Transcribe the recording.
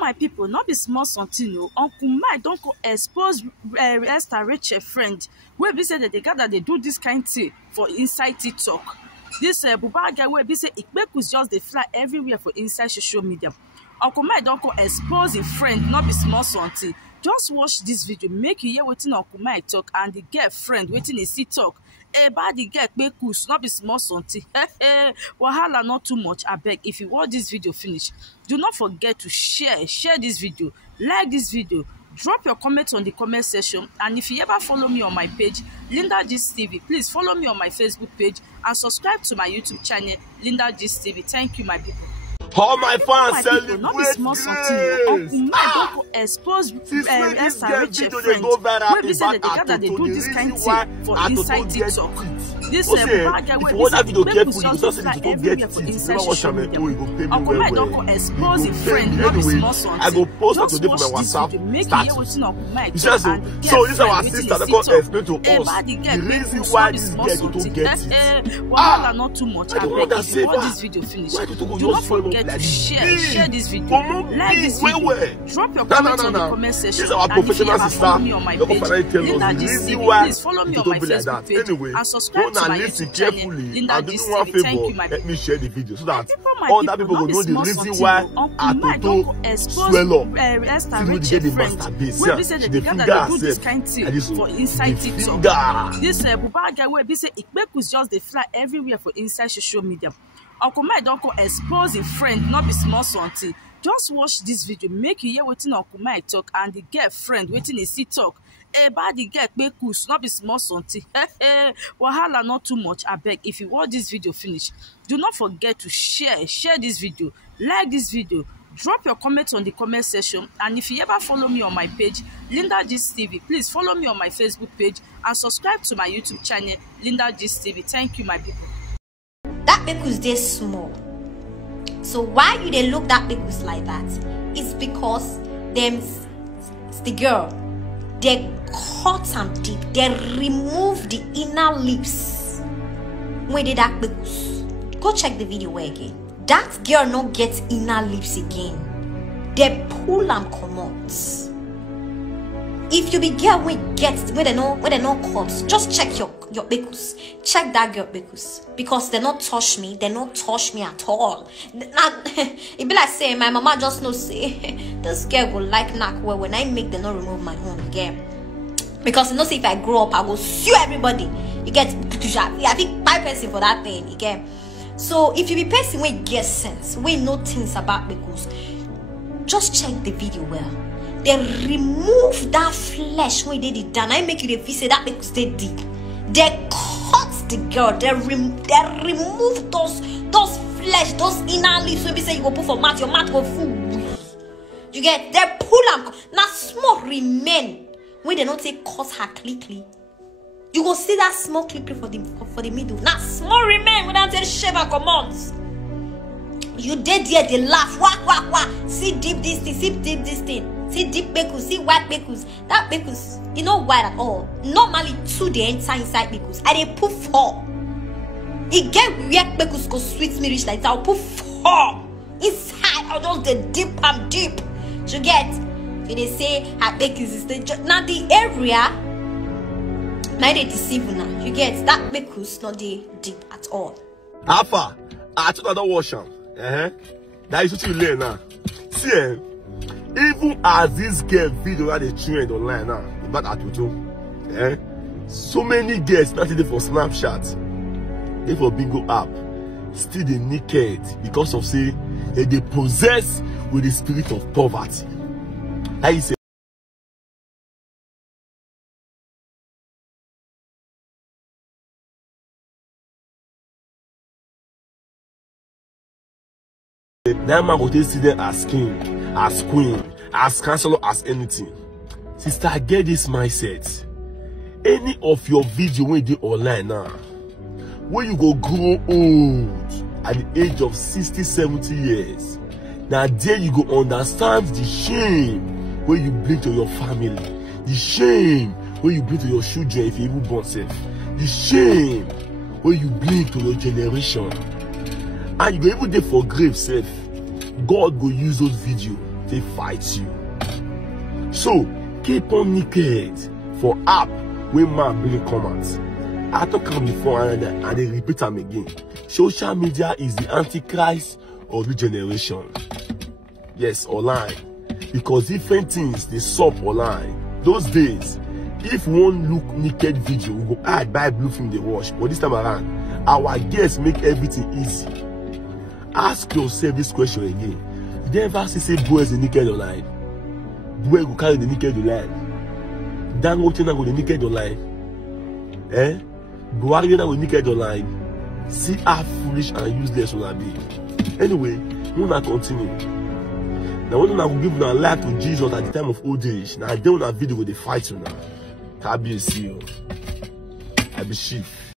My people, not be small something. No, Uncle Mike don't go expose Esther Raheal friend. Where we say that they gather, they do this kind of thing for inside TikTok. This Buba guy where we say kpekus just they fly everywhere for inside social media. Uncle Mike don't go expose his friend, not be small something. Just watch this video, make you hear wetin Uncle Mike talk and the girlfriend wetin he see talk. About the girl kpekus, not be small something. Wahala not too much. I beg, if you watch this video finish, do not forget to share this video, like this video, drop your comments on the comment section, and if you ever follow me on my page Linda Gist TV, please follow me on my Facebook page and subscribe to my YouTube channel Linda Gist TV. Thank you, my people. All my fans celebrate not be small something. Uncle Mike don't go expose Esther Raheal friend. Where we say that they gather, they do this kind of thing for inside TikTok. This Buba guy where we say kpekus just fly everywhere for inside social media. Uncle Mike don't go expose his friend, not be small something. I go post just today for my WhatsApp video, make you hear wetin Uncle Mike so this is our sister that can explain to us the reason why this girl don't get it. Wahala not too much. I beg, if you watch this video finish, do not forget to share this video, like this video, drop your comments on the comment section. This is our professional sister. Follow me on my page Linda Gist TV. Please follow me on my Facebook page and subscribe to my YouTube channel Linda Gist TV. Thank you, my people. Let me share the video so that other people will know the reason why Atoto swell up. Esther Raheal friend, where we say that they gather, they do this kind of thing for inside TikTok. This Buba guy where we say kpekus just they fly everywhere for inside social media. Uncle Mike don't go expose his friend, not be small something. Just watch this video, make you hear wetin Uncle Mike talk and the girlfriend wetin he see talk. About the girl kpekus, not be small something. Wahala not too much. I beg, if you watch this video finish, do not forget to share this video, like this video, drop your comments on the comment section, and if you ever follow me on my page Linda Gist TV, please follow me on my Facebook page and subscribe to my YouTube channel Linda Gist TV. Thank you, my people. That kpekus dey small. So why you dey look that kpekus like that? It's because the girl, they cut am deep. They remove the inner lips when they that kpekus. Go check the video again. That girl no get inner lips again. They pull am comot. If you be girl where they no cut, just check your kpekus. Check that girl kpekus, because they not touch me. They not touch me at all. It be like say my mama just no say this girl will like knack well when I make them not remove my own girl, because you know say if I grow up I will sue everybody. You get I think 5 person for that thing. You get. So if you be person where get sense, we know things about kpekus, just check the video well. They remove that flesh when they did down. I make you the feel say that kpekus they deep. They cut the girl. They remove those flesh, those inner lips. So we say you go put for mat, your mat go full. You get. They pull them. Now small remain when they don't say cut her quickly. You go see that small clip for the middle. Now small remain without say shave her commands. You dead there, they laugh. Wah. See deep this thing. See deep this thing. See deep kpekus, see white kpekus. That kpekus, you know white at all. Normally 2 they enter inside kpekus. I they put 4. It get weird kpekus go sweet me reach like that. I'll put 4 inside. I'll just the deep and deep. You get? If they say her kpekus is the now the area. Now they deceive now. You get that kpekus not the deep at all. Alpha, I thought I don't wash them. That is what you learn now. See. Even as this girl video that they trend online now about Atoto, so many girls started for Snapchat, they for bingo app, still they naked because of say they possess with the spirit of poverty. Like you say, that man will see them as king, as queen, as counselor, as anything. Sister, get this mindset. Any of your video when you do online now, when you go grow old at the age of 60-70 years, now there you go understand the shame when you bring to your family, the shame when you bring to your children if you even born self, the shame when you bring to your generation. And you go even there for grave self. God will use those videos they fight you. So keep on naked for app when man bring comments. I talk about before and they repeat them again. Social media is the antichrist of the generation. Yes, online. Because different things they sup online. Those days, if one look naked video, we go add buy blue film they watch. But this time around, our guests make everything easy. Ask yourself this question again. Did you ever see boys in naked online? Boy go carry the naked online. Dangote na go the naked online. Buhari na go naked online. See how foolish and useless will be. Anyway, we will continue. Now when we will give our life to Jesus at the time of old age, now I don't have video with the fight now. I be a CEO. I be chief.